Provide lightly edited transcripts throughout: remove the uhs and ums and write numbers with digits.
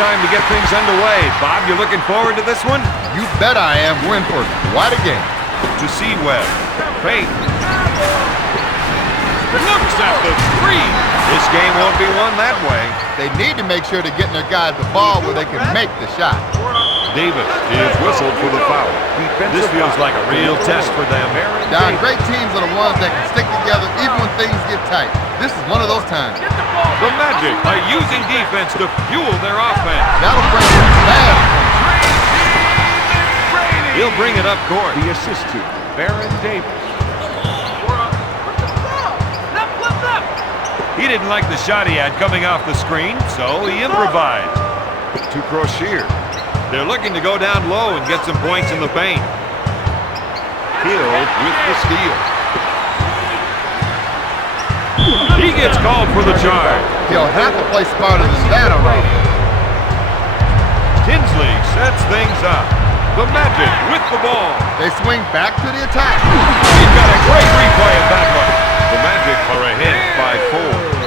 time to get things underway. Bob, you looking forward to this one? You bet I am. We're in for quite a game. To Seaweb. Fake. Looks at the three. This game won't be won that way. They need to make sure they're getting their guys the ball where they can make the shot. Davis is whistled for the foul. This feels like a real test for them. Don, great teams are the ones that can stick together even when things get tight. This is one of those times. The Magic are using defense to fuel their offense. That'll bring them bad. He'll bring it up court. The assist to Baron Davis. He didn't like the shot he had coming off the screen, so he improvised. To Crocier. They're looking to go down low and get some points in the paint. Hill with the steal. He gets called for the charge. He'll have to play smarter than that around. Tinsley sets things up. The Magic with the ball. They swing back to the attack. He's got a great replay of that one. The Magic are ahead by 4.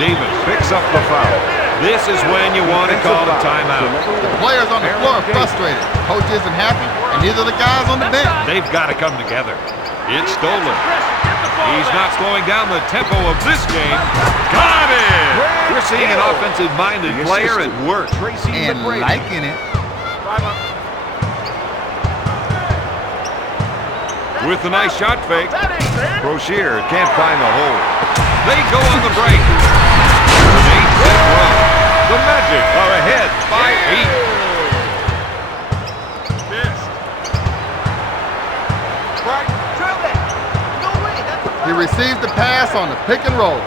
Davis picks up the foul. This is when you want to call a timeout. The players on the floor are frustrated. Coach isn't happy, and neither the guys on the bench. They've got to come together. It's stolen. He's not slowing down the tempo of this game. Got it! We're seeing an offensive-minded player at work. And liking it. With a nice shot fake. Crocier can't find the hole. They go on the break. An 8-set run. The Magic are ahead by 8. He receives the pass on the pick and roll.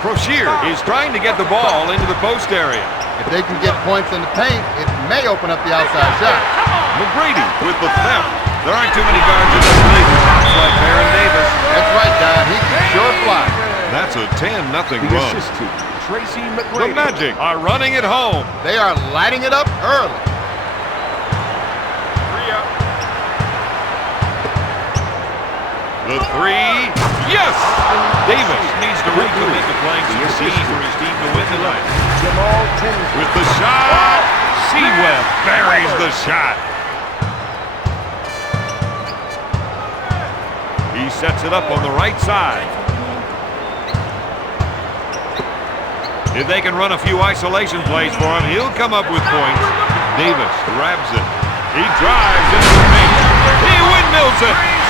Crocier is trying to get the ball into the post area. If they can get points in the paint, it may open up the outside shot. McGrady with the theft. There aren't too many guards in this league who box like Baron Davis. That's right, Don. He can sure fly. That's a 10-0 The run. assist to Tracy The McGrady. Magic are running it home. They are lighting it up early. The three. Yes! Davis needs to recommit to playing some speed for his team to win tonight. Jamal Tinsley. With the shot, Seaweb buries the shot. He sets it up on the right side. If they can run a few isolation plays for him, he'll come up with points. Davis grabs it. He drives into the paint. He windmills it.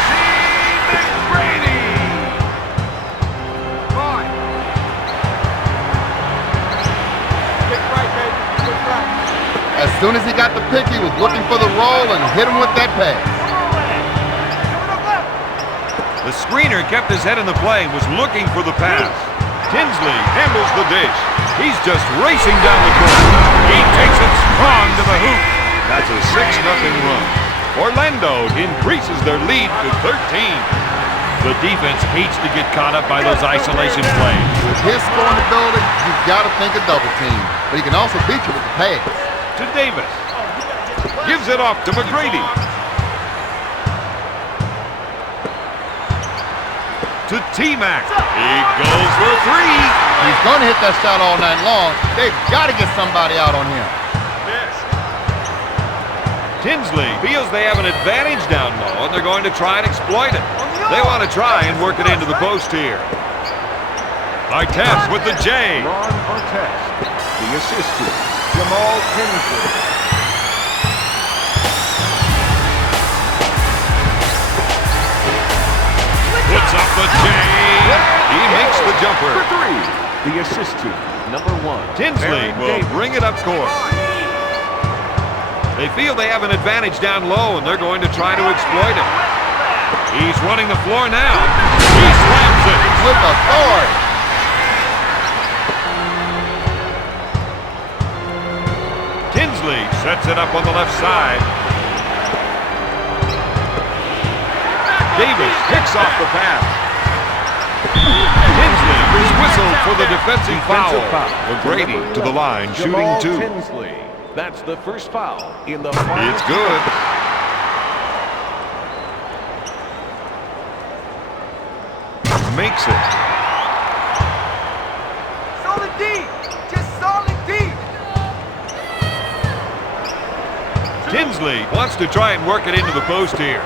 As soon as he got the pick, he was looking for the roll and hit him with that pass. The screener kept his head in the play and was looking for the pass. Tinsley handles the dish. He's just racing down the court. He takes it strong to the hoop. That's a 6-0 run. Orlando increases their lead to 13. The defense hates to get caught up by those isolation plays. With his scoring ability, you've got to think a double team. But he can also beat you with the pass. To Davis. Gives it off to McGrady. To T-Mac. He goes for three. He's going to hit that shot all night long. They've got to get somebody out on him. Tinsley feels they have an advantage down low, and they're going to try and exploit it. They want to try and work it into the post here. Artest with the J. Ron Artest. The assist to Jamal Tinsley. Puts up the J. He makes the jumper. For three. The assist to number 1. Tinsley will bring it up court. They feel they have an advantage down low, and they're going to try to exploit it. He's running the floor now. He slams it. With authority. Tinsley sets it up on the left side. Davis picks off the pass. Tinsley is whistled for the defensive foul. McGrady to the line, shooting Jamal 2. Tinsley. That's the first foul in the final. It's good. Makes it. Tinsley wants to try and work it into the post here.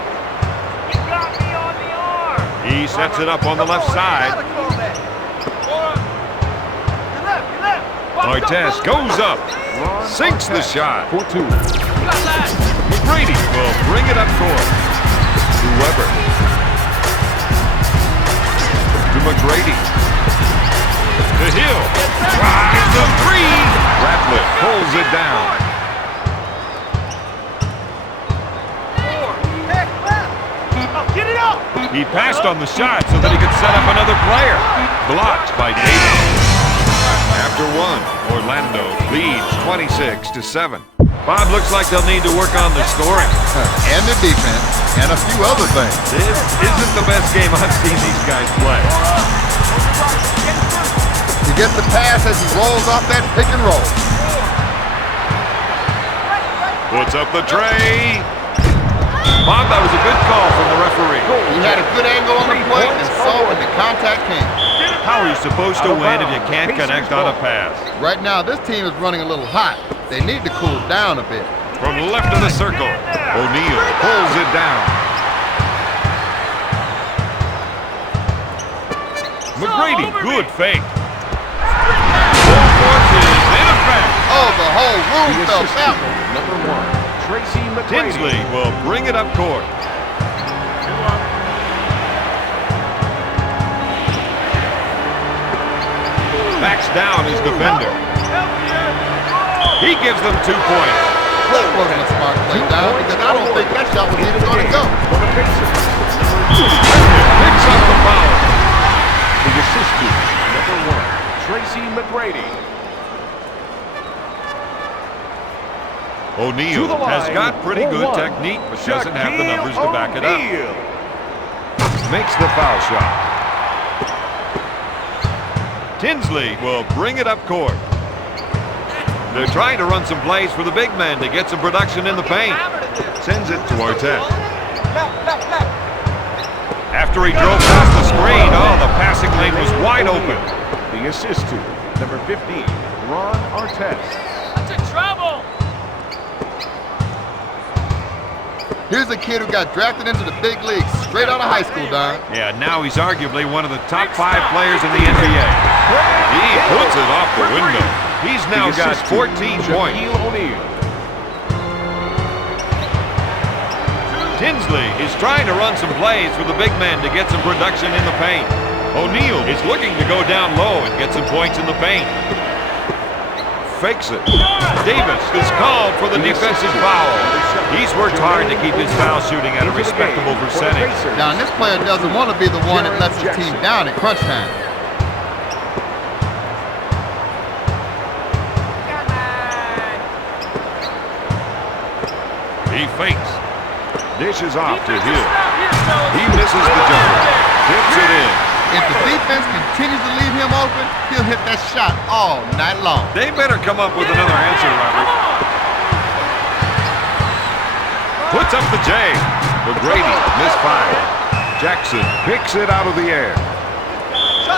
You got me on the arm. He sets it up on the left side. Artest goes up, sinks the shot. 4-2. McGrady will bring it up court. To Weber. To McGrady. To Hill. Drives the three. Ratliff pulls it down. Get it up. He passed on the shot so that he could set up another player. Blocked by Davis. After one, Orlando leads 26-7. Bob, looks like they'll need to work on the scoring. And their defense, and a few other things. This isn't the best game I've seen these guys play. He gets the pass as he rolls off that pick and roll. Puts up the tray. Bob, that was a good call from the referee. He had a good angle on the plate and saw when the contact came. How are you supposed to win if you can't connect on a pass? Right now, this team is running a little hot. They need to cool down a bit. From left of the circle, O'Neal pulls it down. McGrady, good fake. Full force is in effect. Oh, the whole room felt that one. Number 1, Tracy McGrady. Tinsley will bring it up court. Backs down his defender. He gives them 2 points. That wasn't a smart play down because I don't think that shot was even going to go. For the Pacers. Picks up the foul. The assistant, number 1, Tracy McGrady. O'Neal has got pretty good technique, but doesn't have the numbers to back it up. Makes the foul shot. Tinsley will bring it up court. They're trying to run some plays for the big man to get some production in the paint. Sends it to Artest. After he drove past the screen, the passing lane was wide open. The assist to number 15, Ron Artest. That's in trouble. Here's a kid who got drafted into the big leagues straight out of high school, Don. Yeah, now he's arguably one of the top 5 players in the NBA. He puts it off the window. He's now got 14 points. Tinsley is trying to run some plays for the big man to get some production in the paint. O'Neal is looking to go down low and get some points in the paint. Fakes it. Davis is called for the defensive foul. He's worked hard to keep his foul shooting at a respectable percentage. Now, this player doesn't want to be the one that lets his team down at crunch time. He fakes. Dishes off to Hill. He misses the jumper. Tips it in. If the defense continues to leave him open, he'll hit that shot all night long. They better come up with another answer, Robert. Puts up the J. McGrady misfired. Jackson picks it out of the air.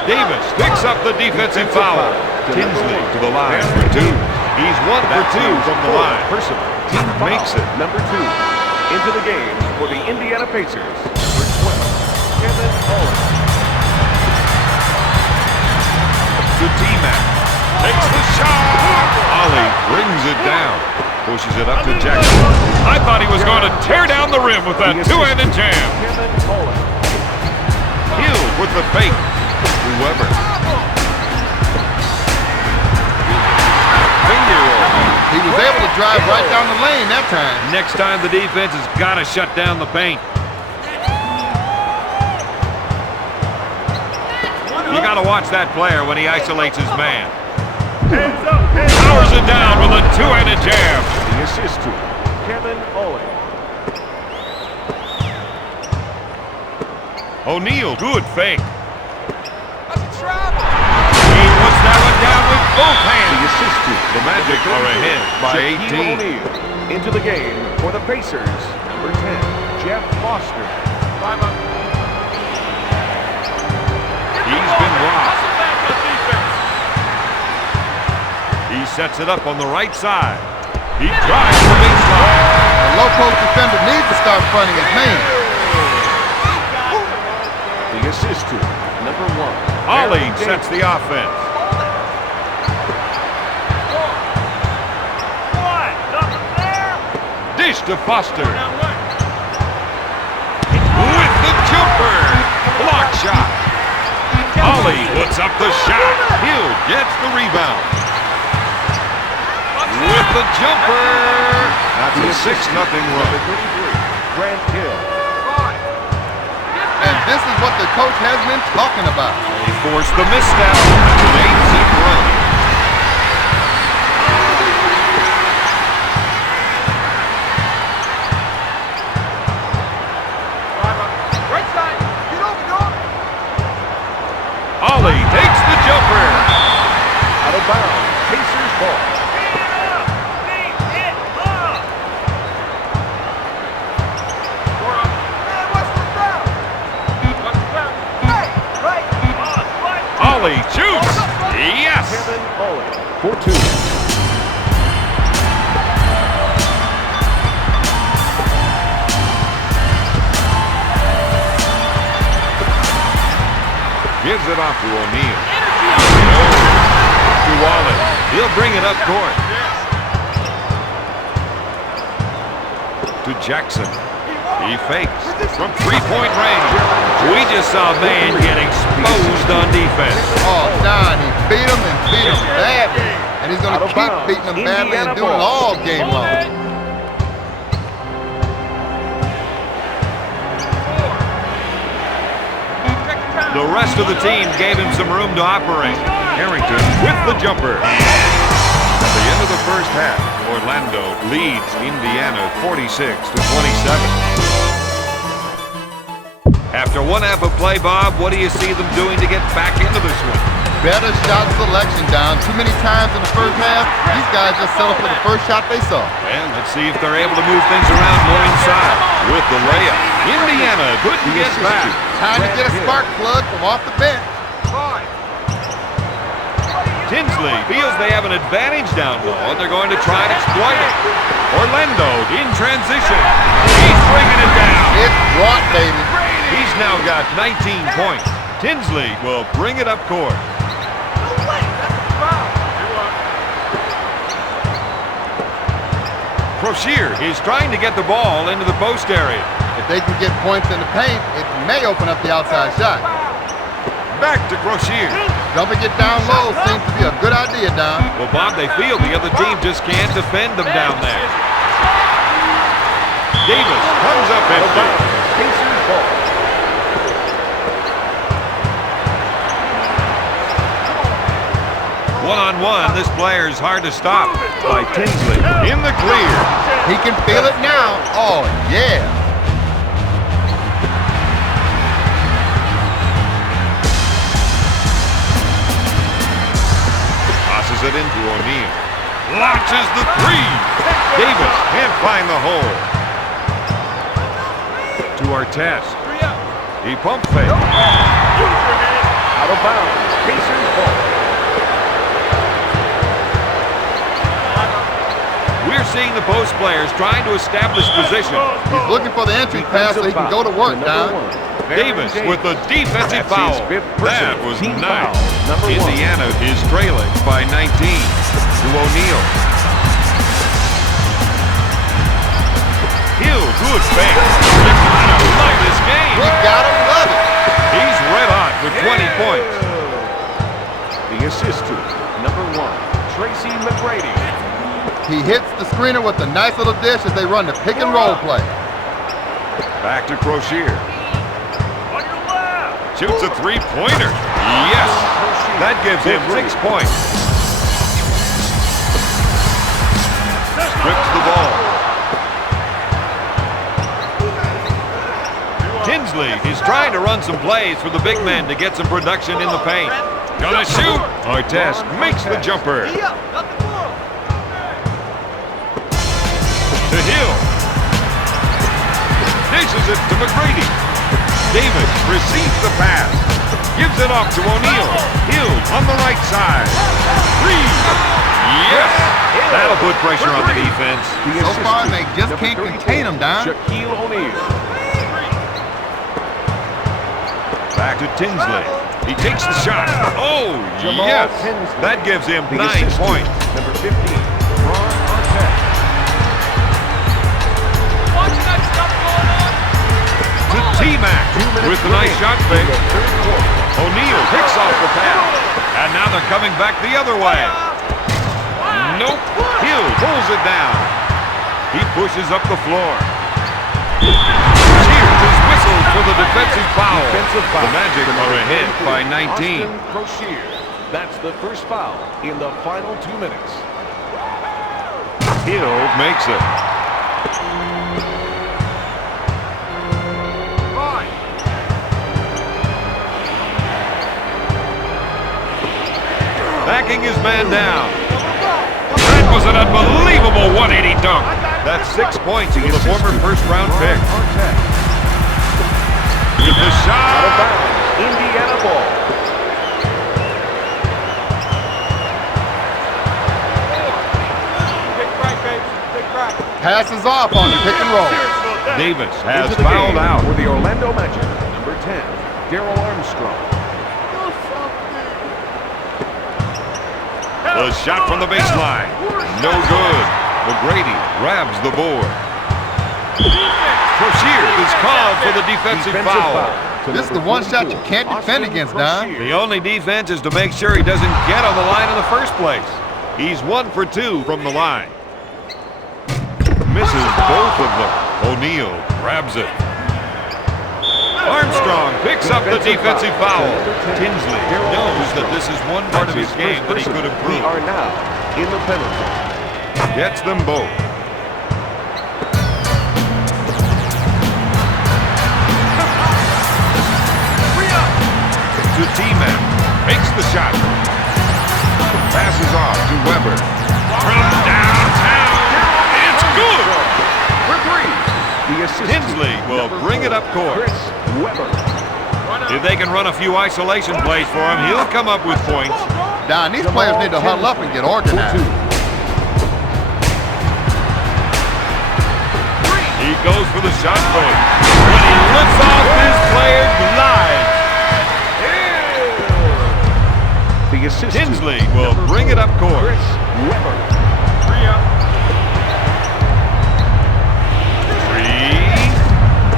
Davis picks up the defensive foul. Tinsley to the line for 2. He's 1 for 2 from the line. Personal team makes it number 2 into the game for the Indiana Pacers. Number 12, Kevin Owens. To T-Mac. Takes the shot. Ollie brings it down. Pushes it up to Jackson. I thought he was going to tear down the rim with that two-handed jam. Kevin Owens. Hill with the fake. To Weber. Finger roll. He was able to drive right down the lane that time. Next time the defense has got to shut down the paint. You got to watch that player when he isolates his man. Powers it down with a two-handed jam. The assist to Kevin Owens. O'Neal, good fake. That's a travel. He puts that one down with both hands. The assist to The Magic are ahead by 18. O'Neal into the game for the Pacers. Number 10, Jeff Foster. He's been robbed. He sets it up on the right side. He drives the baseline. low post defender needs to start fronting his man. The assist to number 1. Ollie sets the offense. Dish to Foster. With the jumper. Block shot. Ollie puts up the shot. Hill gets the rebound. With the jumper. That's a 6-0 run. Grant Hill. And this is what the coach has been talking about. They forced the misstep. That's an 8-zip run. Ollie takes the jumper. Out of bounds. Pacers ball. Ollie shoots. Yes. Kevin Ollie for 2. Gives it off to O'Neal. To Wallace. He'll bring it up court. To Jackson. He fakes from 3-point range. We just saw a man get exposed on defense. Oh, Don, he beat him and beat him badly. And he's going to keep beating him badly and doing it all game long. The rest of the team gave him some room to operate. Harrington with the jumper. At the end of the first half, Orlando leads Indiana 46-27. After 1 half of play, Bob, what do you see them doing to get back into this one? Better shot selection, Don. Too many times in the first half, these guys just settled for the first shot they saw. And let's see if they're able to move things around more inside. With the layup, Indiana couldn't get back. Time to get a spark plug from off the bench. Tinsley feels they have an advantage down low, and they're going to try and exploit it. Orlando in transition. He's bringing it down. It's brought, baby. He's now got 19 points. Tinsley will bring it up court. Crocier is trying to get the ball into the post area. If they can get points in the paint, it may open up the outside shot. Back to Crocier. Dumping it down low seems to be a good idea, Don. Well, Bob, they feel the other team just can't defend them down there. Davis comes up empty. Pacers ball. One-on-one, this player is hard to stop by Tinsley. In the clear. He can feel it now. Oh, yeah. Tosses it into O'Neal. Launches the 3. Davis can't find the hole. To Artest. He pump fakes. Out of bounds. Pacers ball. We're seeing the post players trying to establish position. He's looking for the entry pass so he can go to work, Don. Davis with a defensive foul. That was nice. Indiana is trailing by 19 to O'Neal. Hill, good fake. You gotta love this game. You gotta love it. He's red hot with 20 points. The assist to number 1, Tracy McGrady. He hits the screener with a nice little dish as they run the pick and roll play. Back to Crocier. Shoots a 3-pointer. Yes. That gives him 6 points. Strips the ball. Tinsley is trying to run some plays for the big men to get some production in the paint. Gonna shoot. Artest makes the jumper. To Hill. Dishes it to McGrady. Davis receives the pass. Gives it off to O'Neal. Hill on the right side. Three. Yes! That'll put pressure on the defense. So far, they just can't contain him, Don. Shaquille O'Neal. Back to Tinsley. He takes the shot. Oh, Jamal yes! Tinsley. That gives him The 9 assist to points. Number 15, Ron Artest. Watching that stuff going on. To T-Mac with a nice shot fake. O'Neal picks off the pass. And now they're coming back the other way. Nope. Hill pulls it down. He pushes up the floor. Cheers is whistled for the defensive foul. The Magic are ahead by 19. Austin Crocier. That's the first foul in the final 2 minutes. Hill makes it. Backing his man down. That was an unbelievable 180 dunk. That's 6 points to the former first-round pick. With the shot. Out of bounds. Indiana ball. Big crack, baby. Big crack. Passes off on the pick and roll. Davis has Into the fouled game out. for the Orlando Magic. Number 10, Darrell Armstrong. The shot from the baseline. No good. McGrady grabs the board. Crocier is called for the defensive foul. This is the one shot you can't defend against, Don. The only defense is to make sure he doesn't get on the line in the first place. He's 1 for 2 from the line. Misses both of them. O'Neal grabs it. Armstrong picks up the defensive foul. Tinsley knows that this is one part of his game that he could We improve. are now in the penalty. Gets them both. To T-Man. Makes the shot. Passes off to Weber. From downtown. It's good. For 3. The assist. Tinsley will bring it up court. Chris Weber. If they can run a few isolation plays for him, he'll come up with points. Don, these players need to huddle up and get organized. He goes for the shot fake. When he lifts off, his player glides. The assist. Tinsley will bring it up court. Chris Weber. 3.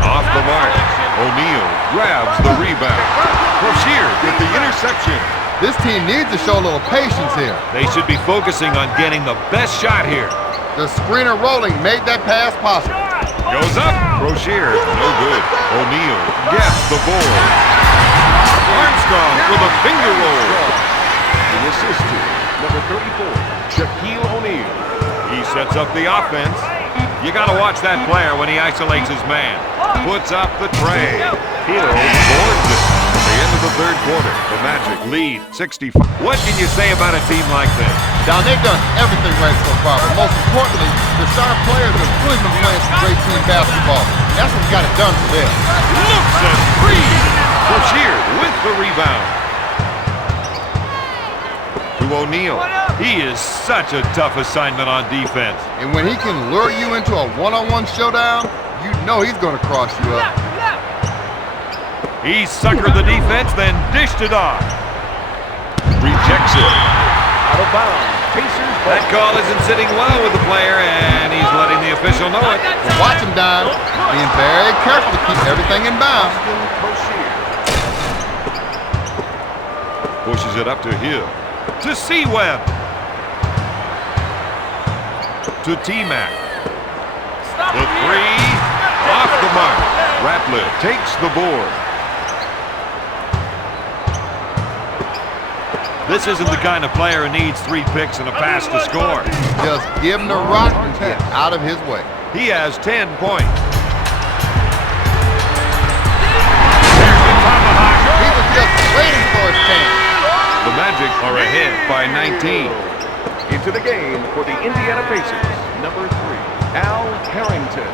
Off the mark. O'Neal grabs the rebound. Crocier with the interception. This team needs to show a little patience here. They should be focusing on getting the best shot here. The screener rolling made that pass possible. Goes up. Crocier, no good. O'Neal gets the board. Armstrong with a finger roll. The assist to number 34, Shaquille O'Neal. He sets up the offense. You got to watch that player when he isolates his man. Puts up the tray. Hill boards it. At the end of the third quarter, the Magic lead 65. What can you say about a team like this? Don, they've done everything right so far, but most importantly, the star players have really been playing some great team basketball. That's what's got it done for them. Looks at 3. Crocier with the rebound. To O'Neal. He is such a tough assignment on defense. And when he can lure you into a one-on-one showdown, you know he's going to cross you up. He suckered the defense, then dished it off. Rejects it. Out of bounds. Pacers. That call isn't sitting well with the player, and he's letting the official know it. Well, watch him, Don. Being very careful to keep everything in bounds. Austin Crocier. Pushes it up to Hill. To C-Web. To T-Mac. The 3. Off the mark. Rattler takes the board. This isn't the kind of player who needs 3 picks and a pass to score. Just give him the rock and get out of his way. He has 10 points. There's the tomahawk. He was just waiting for his chance. The Magic are ahead by 19. Into the game for the Indiana Pacers. Number 3, Al Harrington.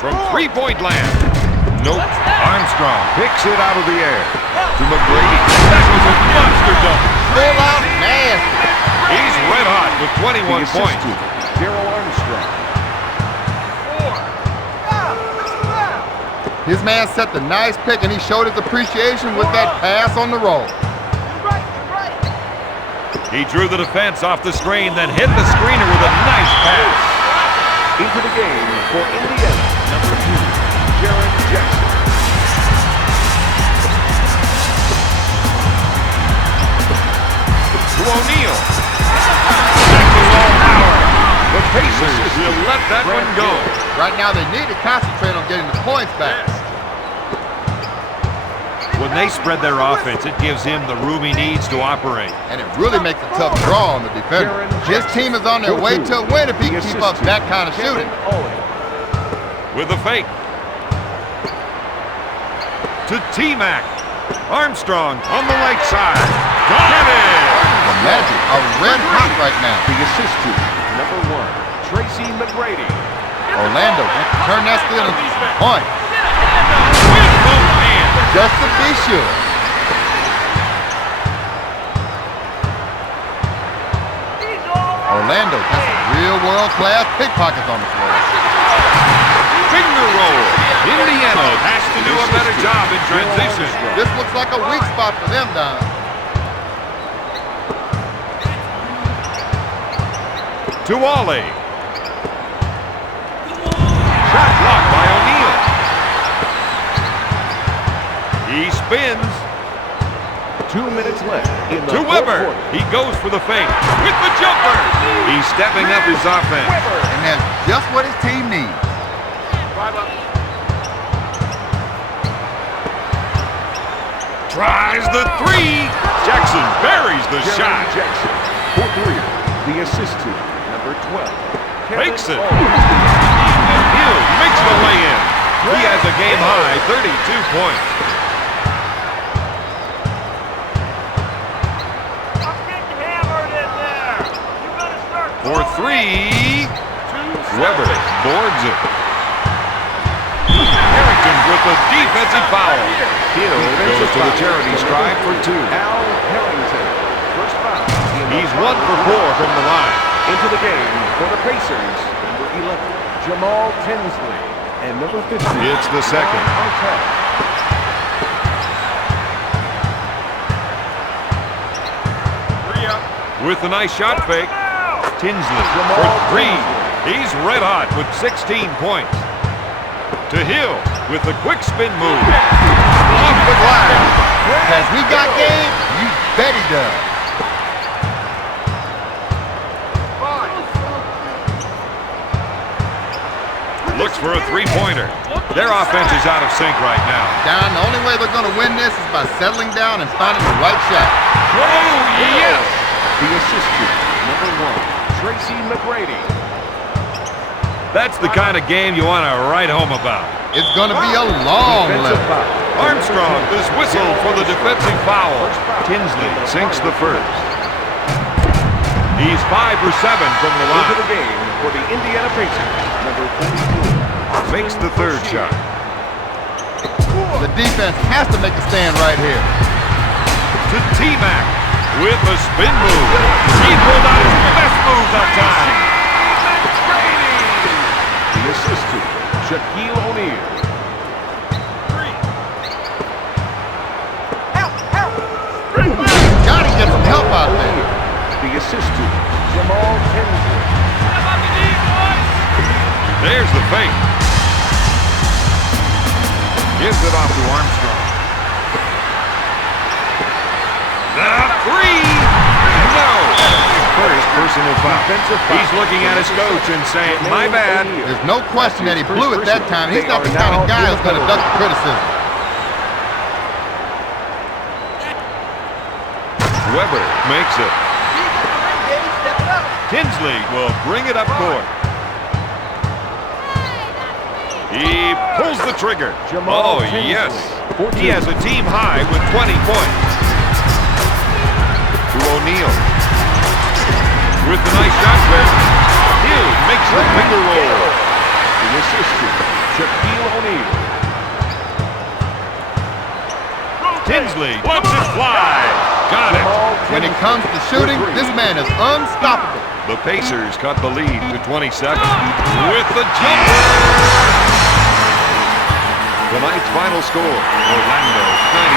from three-point land. Nope. Armstrong picks it out of the air to McGrady. That was a monster dunk. Full out nasty. He's red hot with 21 points. Daryl Armstrong. His man set the nice pick, and he showed his appreciation with that pass on the roll. He drew the defense off the screen, then hit the screener with a nice pass. Into the game for Indiana, number 2, Jaron Jackson. To O'Neal. That was all power. The Pacers will let that one go. Right now, they need to concentrate on getting the points back. When they spread their offense, it gives him the room he needs to operate. And it really makes a tough draw on the defender. His team is on their way to a win if he can keep up that kind of shooting. With the fake. To T-Mac. Armstrong on the right side. Got it! The Magic are red hot right now. The assist to number 1, Tracy McGrady. Orlando can turn that steal into a point. With both hands. Just to be sure. Orlando has some real world-class pickpockets on the floor. Finger roll. Indiana has to do a better job in transition. This looks like a weak spot for them, Don. To Wally. Shot blocked by O'Neal. He spins. 2 minutes left in the To Weber. He goes for the fake with the jumper. He's stepping up his offense. And that's just what his team needs. Tries the three. Jackson buries the shot. Jackson for 3. The assist to number 12. Makes it. Hill makes the lay-in. He has a game-high 32 points. For 3. Weber boards it. Harrington with the defensive foul. Hill goes to the charity stripe for 2. Al Harrington. First foul. He's 1 for 4 from the line. Into the game for the Pacers, number 11, Jamal Tinsley, and number 15. It's the second. With the nice shot fake, Tinsley for 3. He's red hot with 16 points. To Hill with the quick spin move. Off the glass. Has he got game? You bet he does. Looks for a three-pointer. Their offense is out of sync right now. Don, the only way they're going to win this is by settling down and finding the right shot. Oh, yes! The assist to number 1, Tracy McGrady. That's the kind of game you want to write home about. It's going to be a long Defensive level. foul. Armstrong is whistled for the defensive foul. Tinsley sinks the first. He's 5 for 7 from the Into the line. game for the Indiana Pacers, number 44. Makes the third shot. The defense has to make a stand right here. To T-Mac with a spin move. He pulled out his best move that time. The assist to Shaquille O'Neal. Got to get some help out there. The assist to Jamal Tinsley. There's the fake. Gives it off to Armstrong. The 3. No. First personal foul. He's looking at his coach and saying, my bad. There's no question that he blew it that time. He's not the kind of guy who's going to duck the criticism. Weber makes it. Tinsley will bring it up court. He pulls the trigger. Oh, yes. He has a team high with 20 points. To O'Neal. With the nice shot fake. Hill makes the finger roll. The assist to Shaquille O'Neal. Tinsley lets it fly. Got it. When it comes to shooting, this man is unstoppable. The Pacers cut the lead to 27 with the jumper. Tonight's final score, Orlando 90,